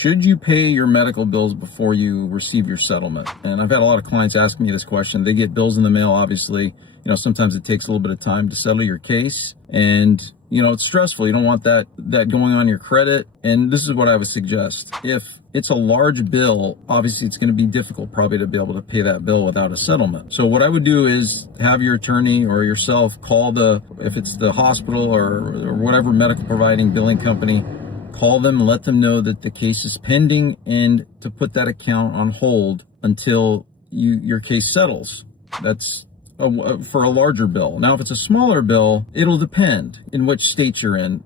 Should you pay your medical bills before you receive your settlement? And I've had a lot of clients asking me this question. They get bills in the mail, obviously. Sometimes it takes a little bit of time to settle your case, and it's stressful. You don't want that going on your credit. And this is what I would suggest. If it's a large bill, obviously it's going to be difficult probably to be able to pay that bill without a settlement. So what I would do is have your attorney or yourself call if it's the hospital or whatever medical providing billing company, call them and let them know that the case is pending and to put that account on hold until your case settles. That's for a larger bill. Now, if it's a smaller bill, it'll depend in which state you're in.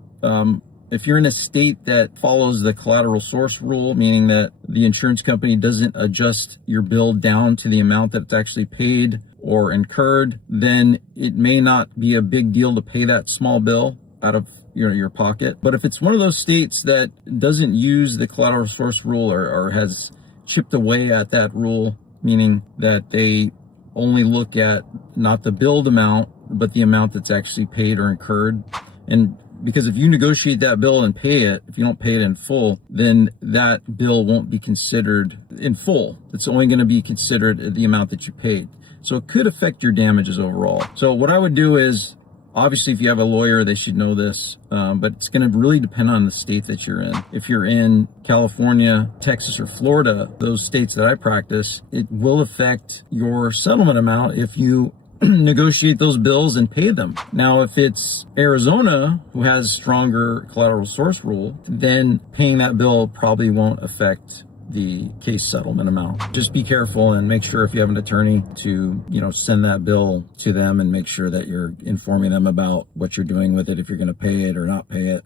If you're in a state that follows the collateral source rule, meaning that the insurance company doesn't adjust your bill down to the amount that it's actually paid or incurred, then it may not be a big deal to pay that small bill out of your pocket. But if it's one of those states that doesn't use the collateral source rule or has chipped away at that rule, meaning that they only look at not the billed amount, but the amount that's actually paid or incurred. And because if you negotiate that bill and pay it, if you don't pay it in full, then that bill won't be considered in full. It's only going to be considered the amount that you paid. So it could affect your damages overall. So what I would do is, obviously, if you have a lawyer, they should know this, but it's going to really depend on the state that you're in. If you're in California, Texas, or Florida, those states that I practice, it will affect your settlement amount if you negotiate those bills and pay them. Now, if it's Arizona, who has stronger collateral source rule, then paying that bill probably won't affect the case settlement amount. Just be careful and make sure if you have an attorney to, send that bill to them and make sure that you're informing them about what you're doing with it, if you're going to pay it or not pay it.